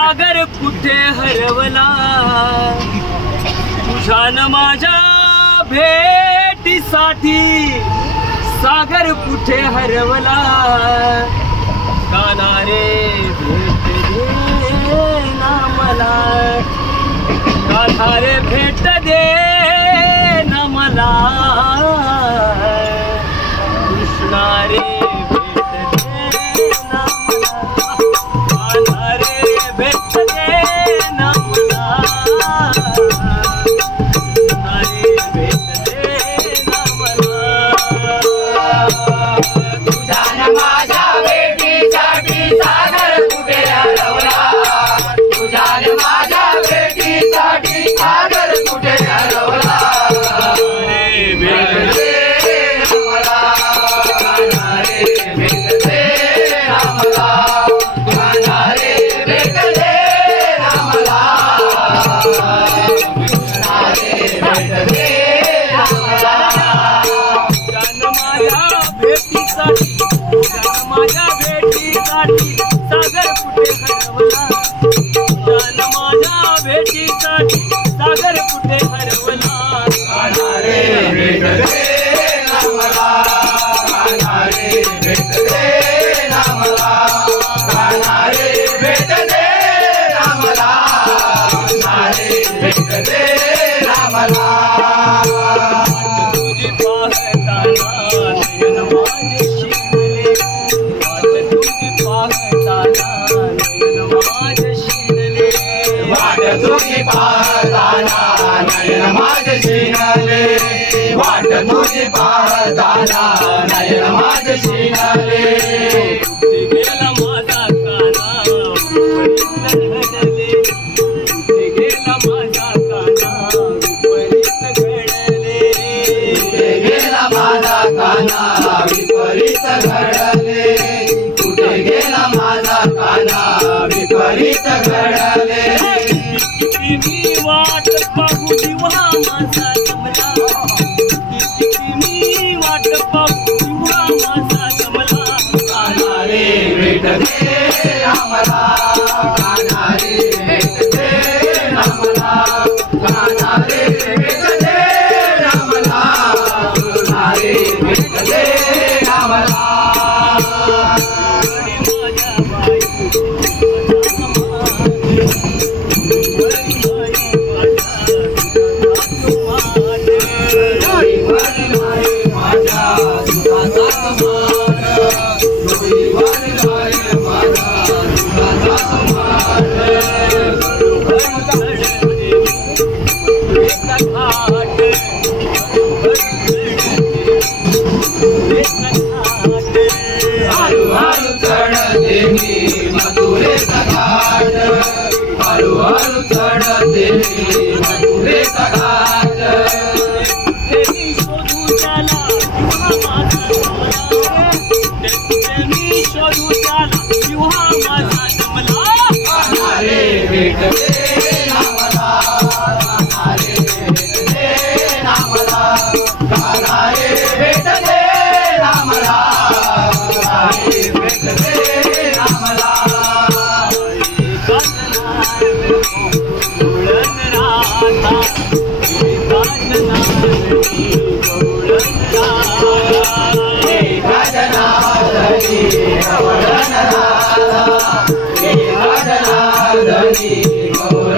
सागर कुठे हरवला तुझ्या न माझ्या भेटीसाठी सागर कुठे हरवला काना रे भेट दे ना मला काना रे भेट दे ना मला कृष्णा रे वाट तुझी पाहताना नयन माझे शिनाले गेला माझा काना घडले गेला माझा काना विपरीत घडले गेला माझा काना विपरीत घडले कुठे गेला माझा काना विपरीत घडले मी वाट पाहू दिवा माझा गौर